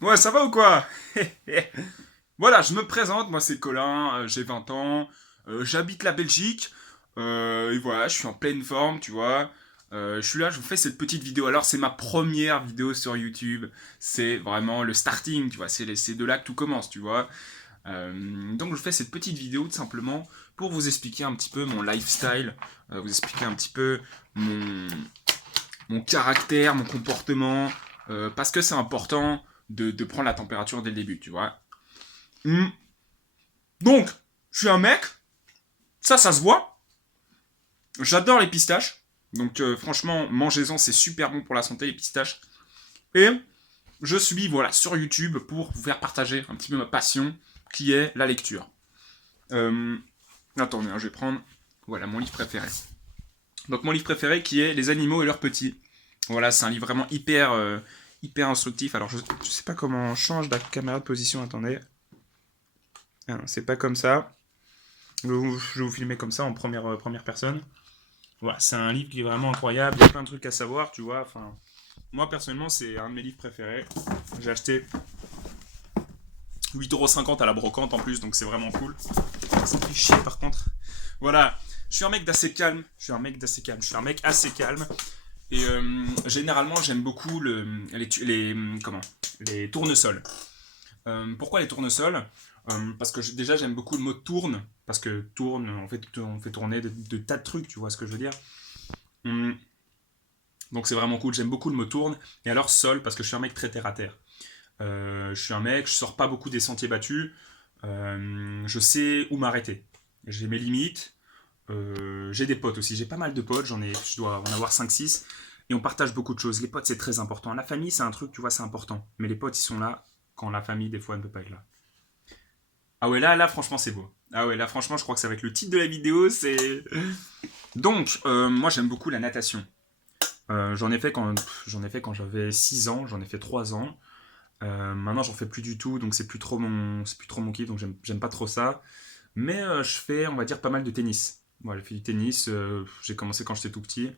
Ouais, ça va ou quoi? Voilà, je me présente, moi c'est Colin, j'ai 20 ans, j'habite la Belgique, et voilà, je suis en pleine forme, tu vois. Je suis là, je vous fais cette petite vidéo. Alors, c'est ma première vidéo sur YouTube. C'est vraiment le starting, tu vois. C'est de là que tout commence, tu vois. Donc, je vous fais cette petite vidéo tout simplement pour vous expliquer un petit peu mon lifestyle, vous expliquer un petit peu mon, mon caractère, mon comportement, parce que c'est important de prendre la température dès le début, tu vois. Hmm. Donc, je suis un mec, ça se voit. J'adore les pistaches. Donc, franchement, mangez-en, c'est super bon pour la santé, les pistaches. Et je suis, voilà, sur YouTube pour vous faire partager un petit peu ma passion, qui est la lecture. Euh, Attendez, hein, je vais prendre, voilà, mon livre préféré. Donc, mon livre préféré qui est Les animaux et leurs petits. Voilà, c'est un livre vraiment hyper instructif. Alors, je sais pas comment on change la caméra de position, attendez. Ah non, c'est pas comme ça. Je vais vous filmer comme ça en première personne. Voilà, c'est un livre qui est vraiment incroyable. Il y a plein de trucs à savoir, tu vois. Enfin, moi, personnellement, c'est un de mes livres préférés. J'ai acheté 8,50 € à la brocante en plus, donc c'est vraiment cool. Ça fait chier par contre. Voilà, je suis un mec d'assez calme. Je suis un mec assez calme. Et généralement, j'aime beaucoup les tournesols. Pourquoi les tournesols? Parce que déjà, j'aime beaucoup le mot tourne. Parce que tourne, on fait tourner de tas de trucs, tu vois ce que je veux dire. Hum, Donc c'est vraiment cool. J'aime beaucoup le mot tourne. Et alors, sol, parce que je suis un mec très terre à terre. Je suis un mec, je sors pas beaucoup des sentiers battus. Je sais où m'arrêter. J'ai mes limites. J'ai des potes aussi. J'ai pas mal de potes. Je dois en avoir 5 6. Et on partage beaucoup de choses. Les potes, c'est très important. La famille, c'est un truc, tu vois, c'est important. Mais les potes, ils sont là quand la famille, des fois, ne peut pas être là. Ah ouais, là, franchement, c'est beau. Ah ouais, là, franchement, je crois que ça va être le titre de la vidéo. C'est donc, moi, j'aime beaucoup la natation. J'en ai fait quand j'avais 6 ans. J'en ai fait 3 ans. Maintenant, j'en fais plus du tout, donc c'est plus trop mon kiff, donc j'aime pas trop ça. Mais je fais, on va dire, pas mal de tennis. Voilà, j'ai fait du tennis. J'ai commencé quand j'étais tout petit.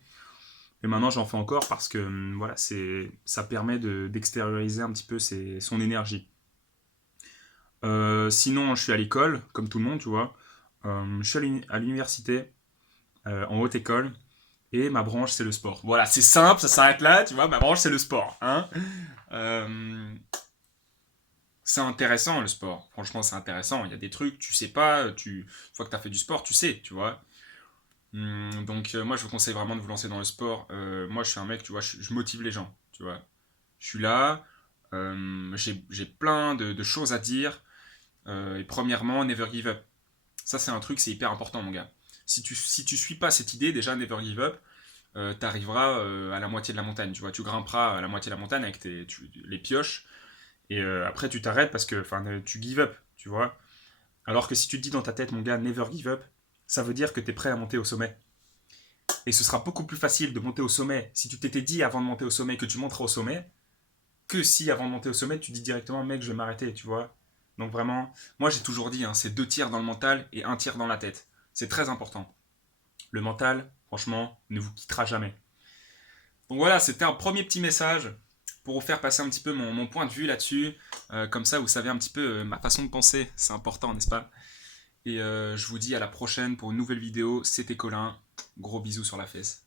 Et maintenant, j'en fais encore parce que voilà, ça permet d'extérioriser un petit peu son énergie. Sinon, je suis à l'école, comme tout le monde, tu vois. Je suis à l'université, en haute école, et ma branche, c'est le sport. Voilà, c'est simple, ça s'arrête là, tu vois. Ma branche, c'est le sport. Hein. Euh, c'est intéressant le sport. Franchement, c'est intéressant. Il y a des trucs, tu sais pas, une fois que tu as fait du sport, tu sais, tu vois. Donc, moi, je vous conseille vraiment de vous lancer dans le sport. Moi, je suis un mec, tu vois, je motive les gens, tu vois. Je suis là, j'ai plein de choses à dire. Et premièrement, never give up. Ça, c'est un truc, c'est hyper important, mon gars. Si tu suis pas cette idée, déjà, never give up, t'arriveras à la moitié de la montagne, tu vois. Tu grimperas à la moitié de la montagne avec les pioches. Et après, tu t'arrêtes parce que tu give up, tu vois. Alors que si tu te dis dans ta tête, mon gars, never give up, ça veut dire que tu es prêt à monter au sommet. Et ce sera beaucoup plus facile de monter au sommet si tu t'étais dit avant de monter au sommet que tu monteras au sommet, que si avant de monter au sommet, tu dis directement, mec, je vais m'arrêter, tu vois. Donc vraiment, moi j'ai toujours dit, hein, c'est 2 tirs dans le mental et 1 tir dans la tête. C'est très important. Le mental, franchement, ne vous quittera jamais. Donc voilà, c'était un premier petit message pour vous faire passer un petit peu mon point de vue là-dessus. Comme ça, vous savez un petit peu ma façon de penser. C'est important, n'est-ce pas? Et je vous dis à la prochaine pour une nouvelle vidéo. C'était Colin. Gros bisous sur la fesse.